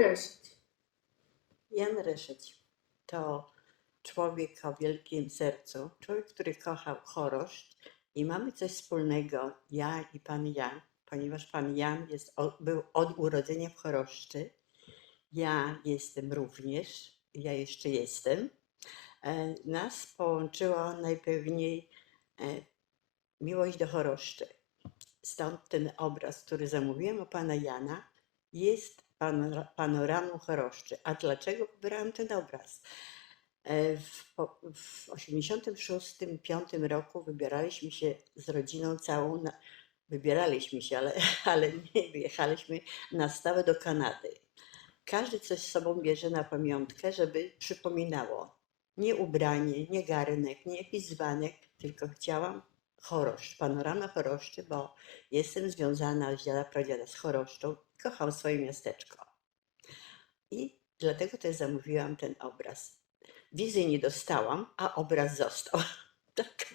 Reszyć. Jan Reszyć to człowiek o wielkim sercu, człowiek, który kochał choroszcz i mamy coś wspólnego, ja i pan Jan, ponieważ pan Jan jest, o- był od urodzenia w choroszczy. Ja jestem również, ja jeszcze jestem. E, Nas połączyła najpewniej e, miłość do choroszczy. Stąd ten obraz, który zamówiłem u pana Jana, jest panora- panoramą choroszczy. A dlaczego wybrałam ten obraz? E, W, po- w 86-5 roku wybieraliśmy się z rodziną całą, na, wybieraliśmy się, ale, ale nie wyjechaliśmy na stałe do Kanady. Każdy coś z sobą bierze na pamiątkę, żeby przypominało. Nie ubranie, nie garnek, nie jakiś tylko chciałam choroszcz, panoramę choroszczy, bo jestem związana z dziada pradziada z choroszczą. Kocham swoje miasteczko. I dlatego też zamówiłam ten obraz. Wizy nie dostałam, a obraz został. tak.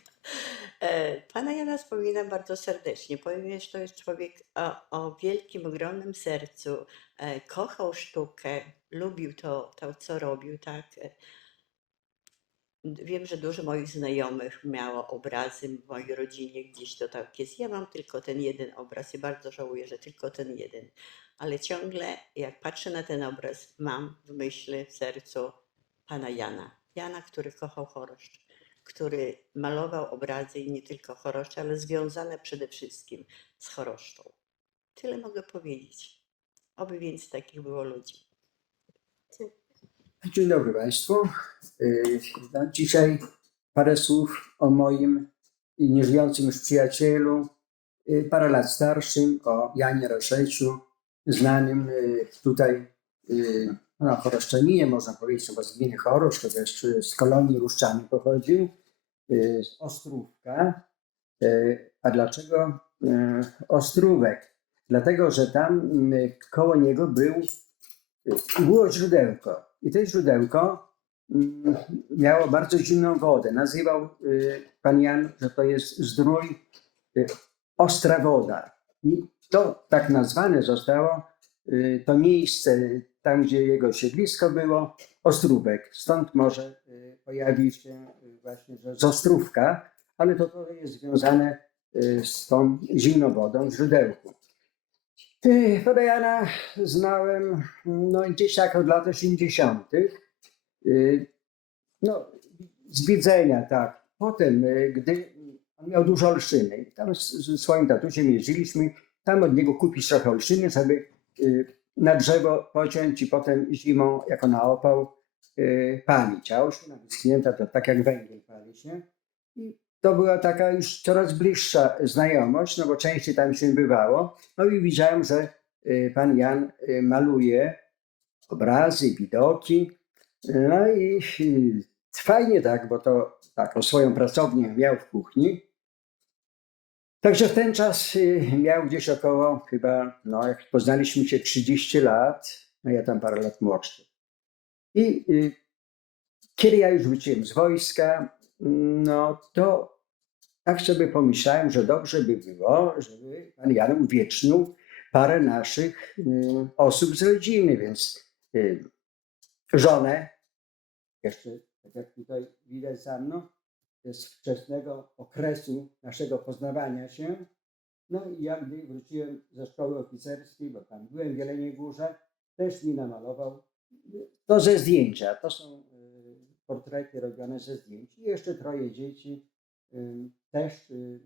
E, Pana Jana wspominam bardzo serdecznie, ponieważ to jest człowiek o, o wielkim, ogromnym sercu. E, Kochał sztukę, lubił to, to co robił, tak. Wiem, że dużo moich znajomych miało obrazy w mojej rodzinie, gdzieś to tak jest. Ja mam tylko ten jeden obraz i bardzo żałuję, że tylko ten jeden. Ale ciągle, jak patrzę na ten obraz, mam w myśli, w sercu pana Jana. Jana, który kochał choroszcz, który malował obrazy i nie tylko choroszcze, ale związane przede wszystkim z choroszczą. Tyle mogę powiedzieć. Oby więcej takich było ludzi. Dzień dobry Państwu. No, Dzisiaj parę słów o moim nieżyjącym już przyjacielu, yy, parę lat starszym, o Janie Roszeciu, znanym yy, tutaj no, choroszczaninie, można powiedzieć, bo z gminy Chorosz, chociaż yy, z kolonii Ruszczany pochodził, z Ostrówka. A dlaczego Ostrówek? Dlatego, że tam koło niego był było źródełko. I to źródełko mm, miało bardzo zimną wodę. Nazywał y, pan Jan, że to jest zdrój y, ostra woda. I to tak nazwane zostało y, to miejsce, tam gdzie jego siedlisko było, Ostrówek. Stąd może pojawił się właśnie z Ostrówka, ale to trochę jest związane z tą zimną wodą w źródełku. Ty, Pana Jana znałem no, gdzieś tak od lat 80. Y, No, z widzenia, tak. Potem, y, gdy on miał dużo olszyny, tam z, swoim tatusiem jeździliśmy, tam od niego kupić trochę olszyny, żeby y, na drzewo pociąć i potem zimą, jako na opał, palić. A olszyna wyschnięta to tak jak węgiel palić, nie? I to była taka już coraz bliższa znajomość, no bo częściej tam się bywało. No i widziałem, że y, pan Jan y, maluje obrazy, widoki. No i y, fajnie tak, bo to taką swoją pracownię miał w kuchni. Także w ten czas miał gdzieś około chyba, no jak poznaliśmy się 30 lat, no ja tam parę lat młodszy. I kiedy ja już wróciłem z wojska, no to tak sobie pomyślałem, że dobrze by było, żeby pan Jan uwiecznił parę naszych y, osób z rodziny, więc y, żonę, jeszcze tak jak tutaj widać za mną, z wczesnego okresu naszego poznawania się. No i ja gdy wróciłem ze szkoły oficerskiej, bo tam byłem w Jeleniej Górze, też mi namalował to ze zdjęcia. To są y, portrety robione ze zdjęć. I jeszcze troje dzieci y, też, y,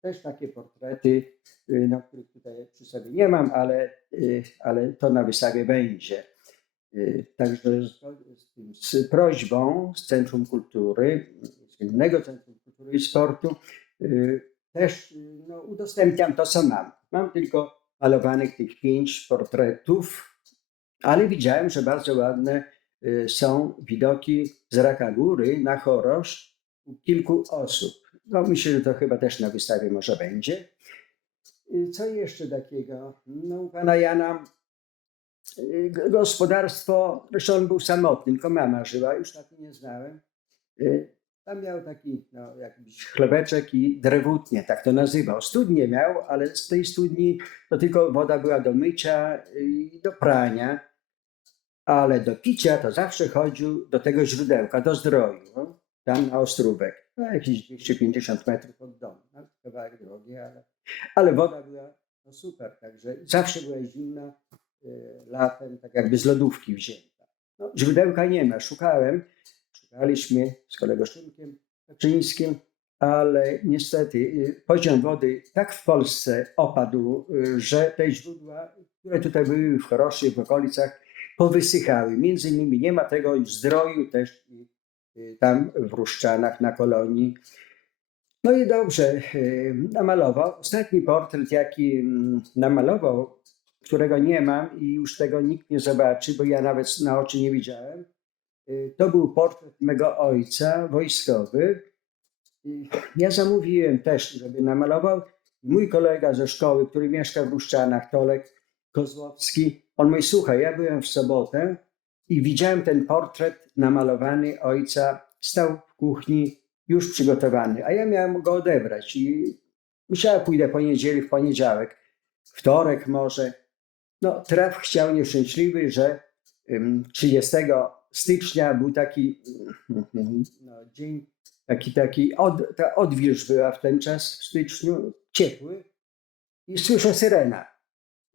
też takie portrety, y, no, których tutaj przy sobie nie mam, ale, y, ale to na wystawie będzie. Y, Także z, z, prośbą z Centrum Kultury, z Gminnego Centrum Kultury i Sportu, y, też y, no, udostępniam to, co mam. Mam tylko malowanych tych pięć portretów, ale widziałem, że bardzo ładne y, są widoki z Raka Góry na Chorosz kilku osób. No myślę, że to chyba też na wystawie może będzie. Y, Co jeszcze takiego? No u pana Jana y, gospodarstwo, zresztą on był samotny, tylko mama żyła, już takiej nie znałem. Y, Tam miał taki no, jakiś chlebeczek i drewutnie, tak to nazywał. Studnię miał, ale z tej studni to tylko woda była do mycia i do prania. ale do picia to zawsze chodził do tego źródełka, do zdroju, tam na Ostrówek. No, jakieś 250 metrów od domu. No, kawałek drogi, ale, ale woda była no, super, także zawsze była zimna e, latem, tak jakby z lodówki wzięta. No, źródełka nie ma, szukałem, szukaliśmy z kolegą Szymkiem Kaczyńskim, ale niestety y, poziom wody tak w Polsce opadł, y, że te źródła, które tutaj były w Choroszy, w okolicach, powysychały. Między innymi nie ma tego zdroju też i, y, tam w Ruszczanach na kolonii. No i dobrze, y, namalował. Ostatni portret, jaki mm, namalował, którego nie mam i już tego nikt nie zobaczy, bo ja nawet na oczy nie widziałem, y, to był portret mego ojca wojskowy. Ja zamówiłem też, żeby namalował. Mój kolega ze szkoły, który mieszka w Ruszczanach, Tolek Kozłowski, on mówi, słuchaj, ja byłem w sobotę i widziałem ten portret namalowany ojca, stał w kuchni, już przygotowany, a ja miałem go odebrać i myślałem, pójdę po niedzieli, w poniedziałek, wtorek może. No, traf chciał nieszczęśliwy, że ym, 30 stycznia był taki no, dzień, taki, taki od, ta odwilż była w ten czas w styczniu, ciepły. I słyszę syrena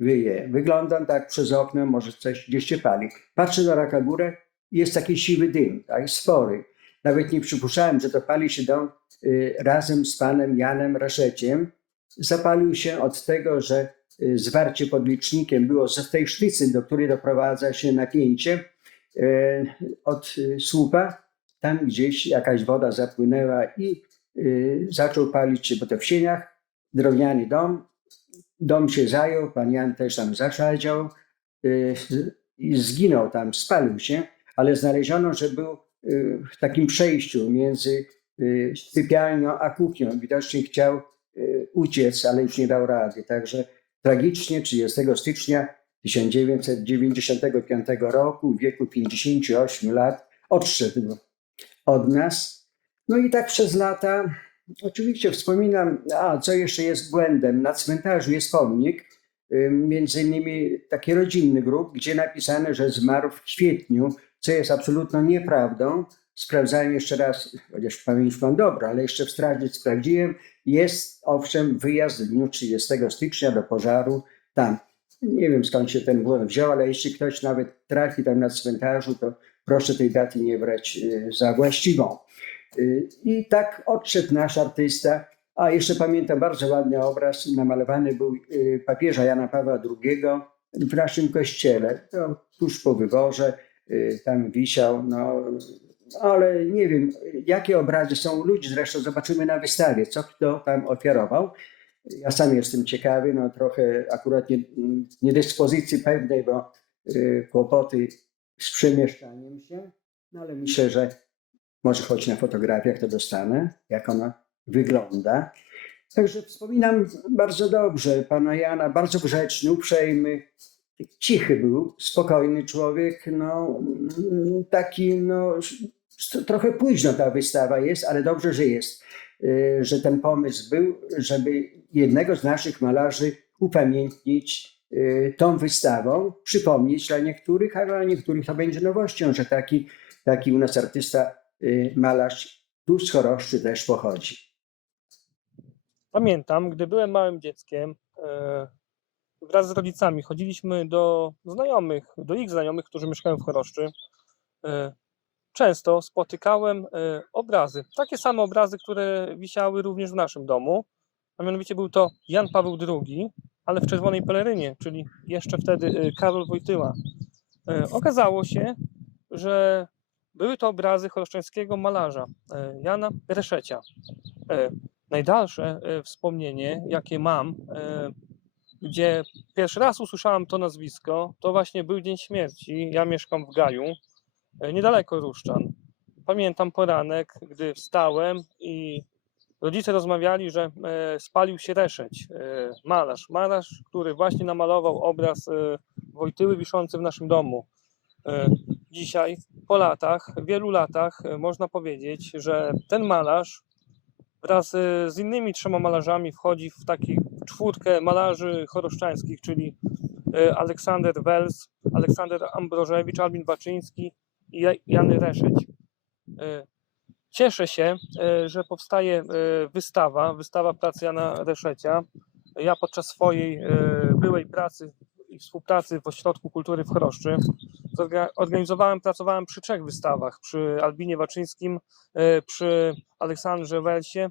wyje. Wyglądam tak przez okno, może coś gdzieś się pali. Patrzę na raka górę i jest taki siwy dym, tak, spory. Nawet nie przypuszczałem, że to pali się dom y, razem z panem Janem Raszeciem. Zapalił się od tego, że y, zwarcie pod licznikiem było z tej sztycy, do której doprowadza się napięcie y, od y, słupa. Tam gdzieś jakaś woda zapłynęła i y, zaczął palić się, bo to w sieniach, drewniany dom, dom się zajął, pan Jan też tam zaszadział y, zginął tam, spalił się, ale znaleziono, że był y, w takim przejściu między y, sypialnią a kuchnią. Widocznie chciał uciec, ale już nie dał rady. Także tragicznie 30 stycznia 1995 roku w wieku 58 lat odszedł od nas. No i tak przez lata Oczywiście wspominam, a co jeszcze jest błędem, na cmentarzu jest pomnik, między innymi taki rodzinny grup, gdzie napisane, że zmarł w kwietniu, co jest absolutną nieprawdą. Sprawdzałem jeszcze raz, chociaż pamięć mam dobra, ale jeszcze w straży sprawdziłem. Jest owszem wyjazd w dniu 30 stycznia do pożaru tam. Nie wiem skąd się ten błąd wziął, ale jeśli ktoś nawet trafi tam na cmentarzu, to proszę tej daty nie brać y, za właściwą. Y, I tak odszedł nasz artysta. A jeszcze pamiętam bardzo ładny obraz, namalowany był y, papieża Jana Pawła II w naszym kościele, to tuż po wyborze, y, tam wisiał, no, ale nie wiem, jakie obrazy są ludzi, zresztą zobaczymy na wystawie, co kto tam ofiarował. Ja sam jestem ciekawy, no trochę akurat nie, niedyspozycji pewnej, bo y, kłopoty z przemieszczaniem się, no ale myślę, że może choć na fotografiach to dostanę, jak ona wygląda. Także wspominam bardzo dobrze pana Jana, bardzo grzeczny, uprzejmy, cichy był, spokojny człowiek, no taki, no trochę późno ta wystawa jest, ale dobrze, że jest, y, że ten pomysł był, żeby jednego z naszych malarzy upamiętnić y, tą wystawą, przypomnieć dla niektórych, a dla niektórych to będzie nowością, że taki, taki u nas artysta malarz tu z Choroszczy też pochodzi. Pamiętam, gdy byłem małym dzieckiem, e, wraz z rodzicami chodziliśmy do znajomych, do ich znajomych, którzy mieszkają w Choroszczy. E, Często spotykałem e, obrazy, takie same obrazy, które wisiały również w naszym domu. A mianowicie był to Jan Paweł II, ale w czerwonej pelerynie, czyli jeszcze wtedy Karol Wojtyła. Okazało się, że były to obrazy choroszczańskiego malarza e, Jana Reszecia. E, najdalsze e, wspomnienie, jakie mam, gdzie pierwszy raz usłyszałem to nazwisko, to właśnie był dzień śmierci. Ja mieszkam w Gaju, niedaleko Ruszczan. Pamiętam poranek, gdy wstałem i rodzice rozmawiali, że spalił się Reszeć, malarz. Malarz, który właśnie namalował obraz Wojtyły wiszący w naszym domu. Dzisiaj, po latach, wielu latach, e, można powiedzieć, że ten malarz wraz e, z innymi trzema malarzami wchodzi w taki czwórkę malarzy choroszczańskich, czyli e, Aleksander Wels, Aleksander Ambrożewicz, Albin Baczyński i Ja- Jan Reszyć. E, Cieszę się, że powstaje wystawa, wystawa pracy Jana Reszecia. Ja podczas swojej byłej pracy i współpracy w Ośrodku Kultury w Choroszczy zorga- organizowałem, pracowałem przy trzech wystawach, przy Albinie Waczyńskim, e, przy Aleksandrze Welsie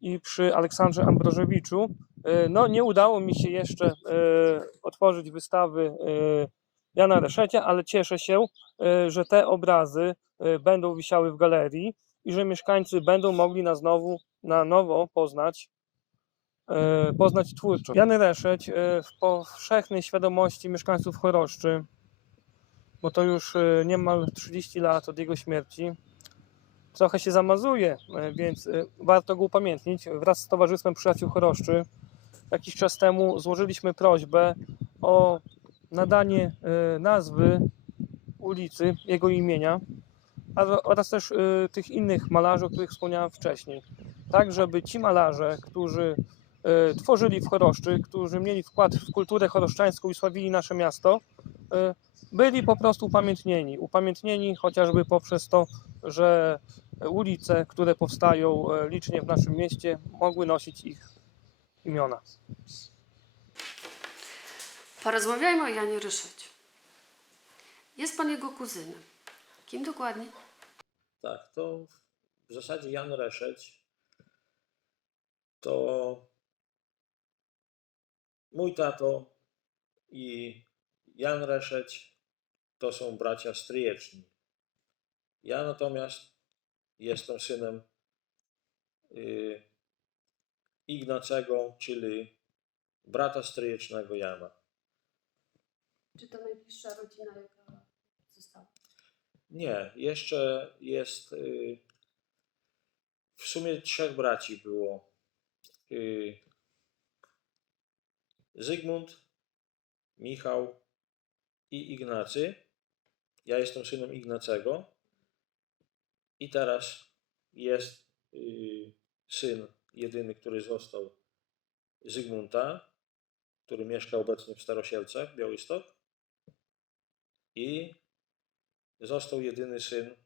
i przy Aleksandrze Ambrożewiczu. E, No, nie udało mi się jeszcze e, otworzyć wystawy Jana Reszecia, ale cieszę się, że te obrazy będą wisiały w galerii i że mieszkańcy będą mogli na znowu, na nowo poznać poznać twórczość. Jan Reszeć w powszechnej świadomości mieszkańców Choroszczy, bo to już e, niemal 30 lat od jego śmierci, trochę się zamazuje, e, więc e, warto go upamiętnić. Wraz z Towarzystwem Przyjaciół Choroszczy jakiś czas temu złożyliśmy prośbę o nadanie nazwy ulicy, jego imienia, oraz też tych innych malarzy, o których wspomniałem wcześniej. Tak, żeby ci malarze, którzy tworzyli w Choroszczy, którzy mieli wkład w kulturę choroszczańską i sławili nasze miasto, byli po prostu upamiętnieni. Upamiętnieni chociażby poprzez to, że ulice, które powstają e, licznie w naszym mieście, mogły nosić ich imiona. Porozmawiajmy o Janie Ryszeciu. Jest pan jego kuzynem. Kim dokładnie? Tak, to w zasadzie Jan Reszeć to mój tato i Jan Reszeć to są bracia stryjeczni. Ja natomiast jestem synem y, Ignacego, czyli brata stryjecznego Jana. Czy to najbliższa rodzina, jaka została? Nie, jeszcze jest. y, W sumie trzech braci było. Y, Zygmunt, Michał i Ignacy. Ja jestem synem Ignacego. I teraz jest y, syn jedyny, który został Zygmunta, który mieszka obecnie w Starosielcach, Białystok. I został jedyny syn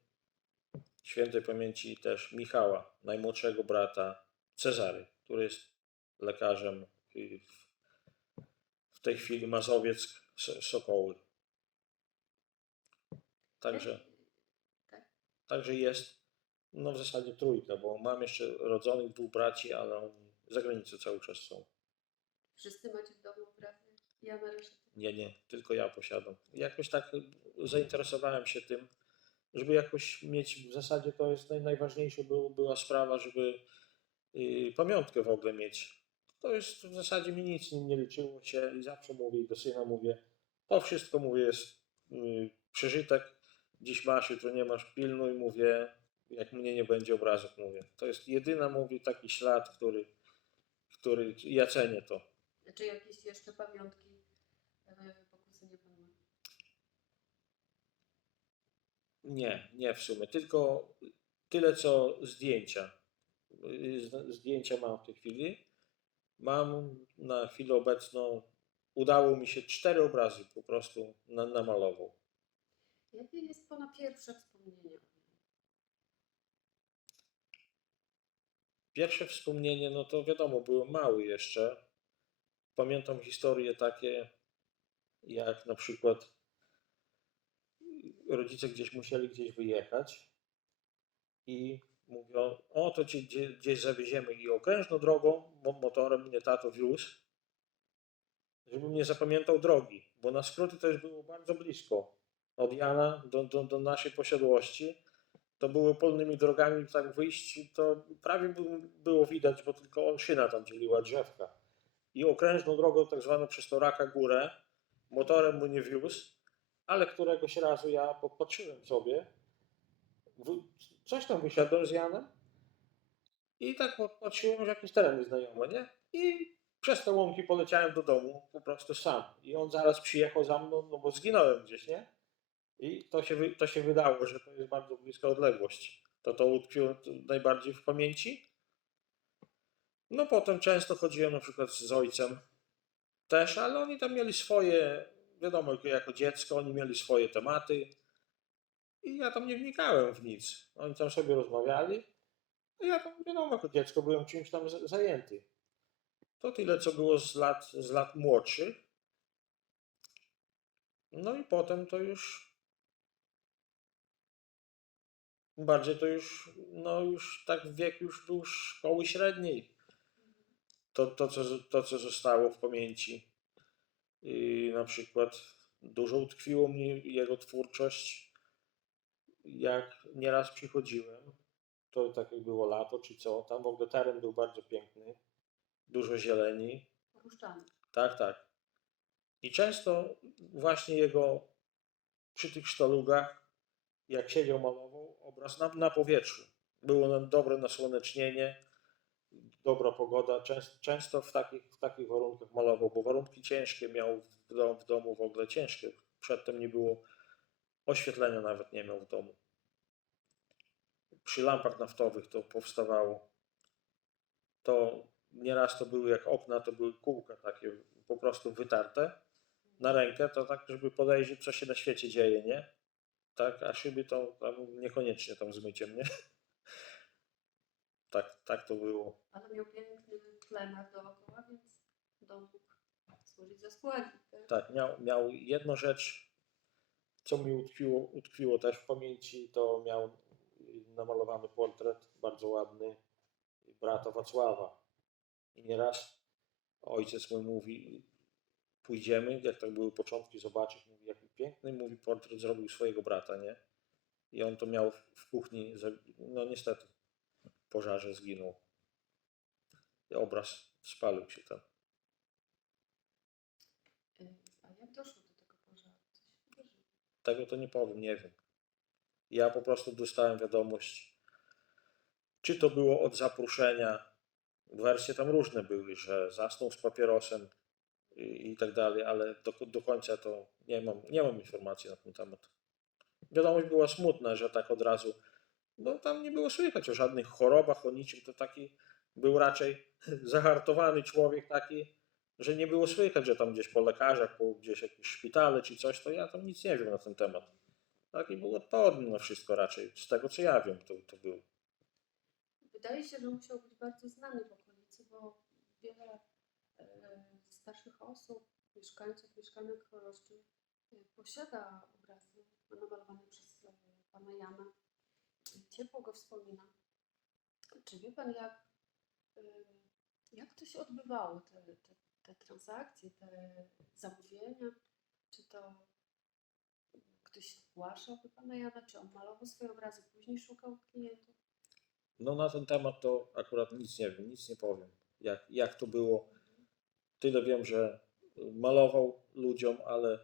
świętej pamięci też Michała, najmłodszego brata Cezary, który jest lekarzem y, w- tej chwili Mazowiec So- Sokoły. Także, Tak. także jest no w zasadzie trójka, bo mam jeszcze rodzonych dwóch braci, ale oni za granicą cały czas są. Wszyscy macie w domu obrazy Jana Ryszecza? Nie, nie, tylko ja posiadam. Jakoś tak zainteresowałem się tym, żeby jakoś mieć, w zasadzie to jest naj, najważniejsza był, była sprawa, żeby y, pamiątkę w ogóle mieć. To jest w zasadzie mi nic nie liczyło się i zawsze mówię i do syna mówię, to wszystko mówię jest y, przeżytek, dziś masz, jutro nie masz, pilnuj, mówię, jak mnie nie będzie obrazów, mówię. To jest jedyna, mówię, taki ślad, który, który ja cenię to. Czy jakieś jeszcze pamiątki e, po kuzynie pan ma? Nie, nie w sumie, tylko tyle co zdjęcia. Y, Zdjęcia mam w tej chwili. Mam na chwilę obecną, udało mi się cztery obrazy po prostu na, namalował. Jakie jest pana pierwsze wspomnienie? Pierwsze wspomnienie, no to wiadomo, byłem mały jeszcze. Pamiętam historie takie, jak na przykład rodzice gdzieś musieli gdzieś wyjechać i mówią, o to cię gdzie, gdzieś zawieziemy i okrężną drogą, mo- motorem mnie tato wiózł, żebym nie zapamiętał drogi, bo na skróty już było bardzo blisko. Od Jana do, do, do naszej posiadłości to były polnymi drogami, tak wyjść to prawie by- było widać, bo tylko olszyna tam dzieliła drzewka. I okrężną drogą, tak zwaną przez tą Raka Górę, motorem mu nie wiózł, ale któregoś razu ja podpatrzyłem sobie, coś tam wysiadłem z Janem i tak podpatrzyłem, że jakieś tereny znajome, nie? I przez te łąki poleciałem do domu po prostu sam. I on zaraz przyjechał za mną, no bo zginąłem gdzieś, nie? I to się, to się wydało, że to jest bardzo bliska odległość. To to utkwiło najbardziej w pamięci. No potem często chodziłem na przykład z ojcem też, ale oni tam mieli swoje, wiadomo, jako dziecko, oni mieli swoje tematy i ja tam nie wnikałem w nic. Oni tam sobie rozmawiali, a ja tam, wiadomo, jako dziecko byłem czymś tam zajęty. To tyle, co było z lat, z lat młodszych. No i potem to już bardziej to już, no już tak wiek już, już szkoły średniej. To, to, co, to, co zostało w pamięci. I na przykład dużo utkwiło mnie jego twórczość. Jak nieraz przychodziłem, to tak jak było lato czy co, tam w ogóle teren był bardzo piękny, dużo zieleni. Ruszczany. Tak, tak. I często właśnie jego przy tych sztalugach, jak siedział, malował obraz na, na powietrzu. Było nam dobre nasłonecznienie, dobra pogoda. Często, często w, takich, w takich warunkach malował, bo warunki ciężkie miał w, dom, w domu w ogóle ciężkie. Przedtem nie było oświetlenia, nawet nie miał w domu. Przy lampach naftowych to powstawało. To nieraz to były jak okna, to były kółka takie po prostu wytarte na rękę, to tak, żeby podejrzeć, co się na świecie dzieje, nie? Tak, a szyby to niekoniecznie tam z myciem, nie? Tak, tak to było. Ale miał piękny plener dookoła, więc dom mógł służyć za składnik. tak? Tak, miał, miał jedną rzecz, co mi utkwiło, utkwiło też w pamięci, to miał namalowany portret, bardzo ładny, brata Wacława. I nieraz ojciec mój mówi, pójdziemy, jak tak były początki, zobaczyć, mówi, jaki piękny, mówi, portret zrobił swojego brata, nie? I on to miał w, kuchni, no niestety, w pożarze zginął. I obraz spalił się tam. A jak doszło do tego pożaru? Tego to nie powiem, nie wiem. Ja po prostu dostałem wiadomość, czy to było od zaproszenia. Wersje tam różne były, że zasnął z papierosem i, tak dalej, ale do, do końca to nie mam, nie mam informacji na ten temat. Wiadomość była smutna, że tak od razu, no tam nie było słychać o żadnych chorobach, o niczym. To taki był raczej zahartowany człowiek taki, że nie było słychać, że tam gdzieś po lekarzach, po gdzieś jakieś szpitale czy coś, to ja tam nic nie wiem na ten temat. Taki był odporny na wszystko raczej, z tego co ja wiem, to, to był. Wydaje się, że musiał być bardzo znany w okolicy, bo wiele e, starszych osób, mieszkańców, mieszkanek Choroszczy e, posiada obrazy namalowane przez e, pana Jana. Ciepło go wspomina. Czy wie pan, jak, e, jak to się odbywało, te, te, te transakcje, te zamówienia? Czy to ktoś zgłaszał do pana Jana, czy on malował swoje obrazy, później szukał klientów? No na ten temat to akurat nic nie wiem, nic nie powiem. Jak, jak to było, tyle wiem, że malował ludziom, ale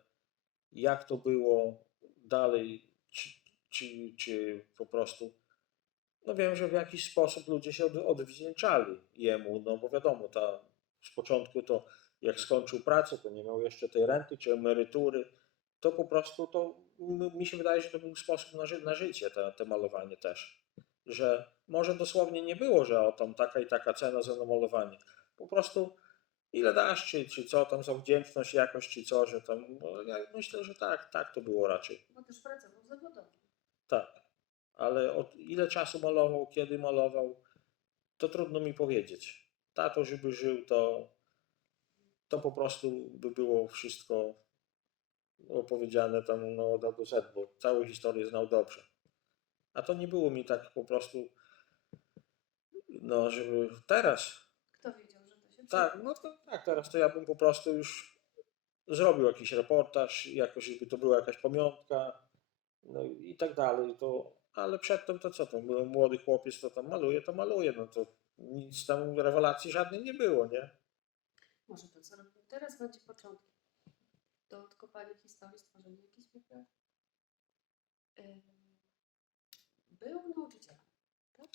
jak to było dalej, czy, czy, czy po prostu, no wiem, że w jakiś sposób ludzie się od, odwdzięczali jemu, no bo wiadomo, ta, z początku to jak skończył pracę, to nie miał jeszcze tej renty czy emerytury, to po prostu to mi się wydaje, że to był sposób na, ży- na życie, te, te malowanie też. Że może dosłownie nie było, że o tam taka i taka cena za namalowanie. Po prostu ile dasz, czy, czy co tam za wdzięczność jakoś, czy co, że tam, no, ja myślę, że tak, tak to było raczej. Bo też pracował zawodowo. Tak. Ale od ile czasu malował, kiedy malował, to trudno mi powiedzieć. Tato, żeby żył, to, to po prostu by było wszystko opowiedziane tam no, do Z, bo całą historię znał dobrze. A to nie było mi tak po prostu, no, żeby teraz, Kto wiedział, że to się tak, przyda? no to tak, teraz to ja bym po prostu już zrobił jakiś reportaż, jakoś, żeby to była jakaś pamiątka, no i tak dalej, to, ale przedtem to co tam, byłem młody chłopiec, to tam maluje, to maluje, no to nic tam, rewelacji żadnej nie było, nie? Może to, co robimy teraz, będzie początkiem do odkopania historii, stworzenia jakiejś biblioteki. Był nauczycielem, tak?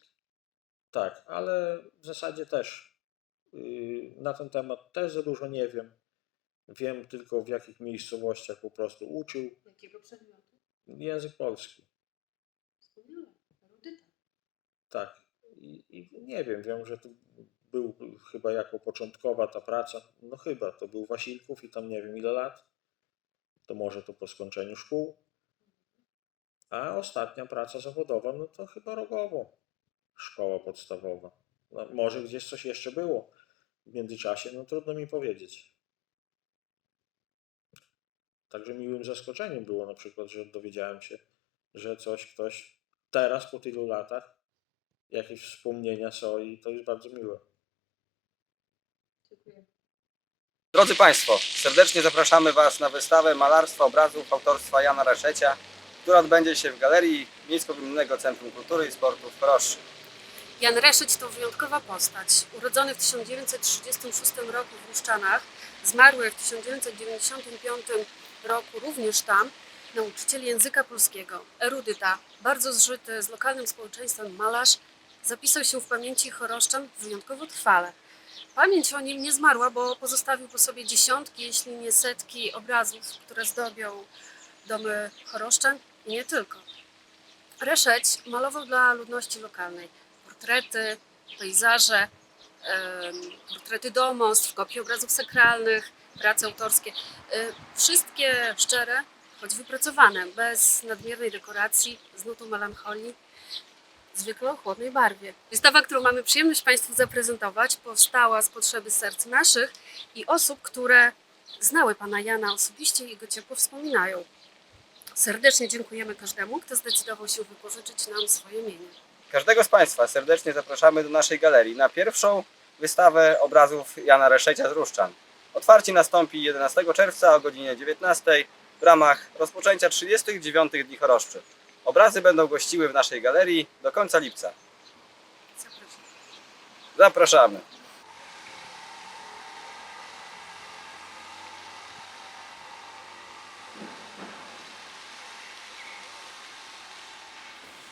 Tak, ale w zasadzie też na ten temat też za dużo nie wiem. Wiem tylko w jakich miejscowościach po prostu uczył Jakiego przedmiotu? język polski. Erudyta. Tak. I, I nie wiem, wiem, że to był chyba jako początkowa ta praca, no chyba, to był Wasilków i tam nie wiem ile lat, to może to po skończeniu szkół. A ostatnia praca zawodowa, no to chyba Rogowo, szkoła podstawowa. No, może gdzieś coś jeszcze było w międzyczasie, no trudno mi powiedzieć. Także miłym zaskoczeniem było na przykład, że dowiedziałem się, że coś ktoś teraz po tylu latach, jakieś wspomnienia są i to jest bardzo miłe. Dziękuję. Drodzy Państwo, serdecznie zapraszamy Was na wystawę malarstwa obrazów autorstwa Jana Reszecia, która odbędzie się w Galerii Miejsko-Gminnego Centrum Kultury i Sportu w Choroszczy. Jan Reszyć to wyjątkowa postać. Urodzony w 1936 roku w Ruszczanach, zmarły w 1995 roku również tam, nauczyciel języka polskiego, erudyta, bardzo zżyty z lokalnym społeczeństwem malarz, zapisał się w pamięci choroszczan wyjątkowo trwale. Pamięć o nim nie zmarła, bo pozostawił po sobie dziesiątki, jeśli nie setki obrazów, które zdobią domy choroszczan i nie tylko. Reszeć malował dla ludności lokalnej portrety, pejzaże, portrety domostw, kopie obrazów sakralnych, prace autorskie. E, Wszystkie szczere, choć wypracowane, bez nadmiernej dekoracji, z nutą melancholii, zwykle o chłodnej barwie. Wystawa, którą mamy przyjemność Państwu zaprezentować, powstała z potrzeby serc naszych i osób, które znały Pana Jana osobiście i jego ciepło wspominają. Serdecznie dziękujemy każdemu, kto zdecydował się wypożyczyć nam swoje mienie. Każdego z Państwa serdecznie zapraszamy do naszej galerii na pierwszą wystawę obrazów Jana Reszecia z Ruszczan. Otwarcie nastąpi 11 czerwca o godzinie 19 w ramach rozpoczęcia 39 Dni Choroszczy. Obrazy będą gościły w naszej galerii do końca lipca. Zapraszam. Zapraszamy!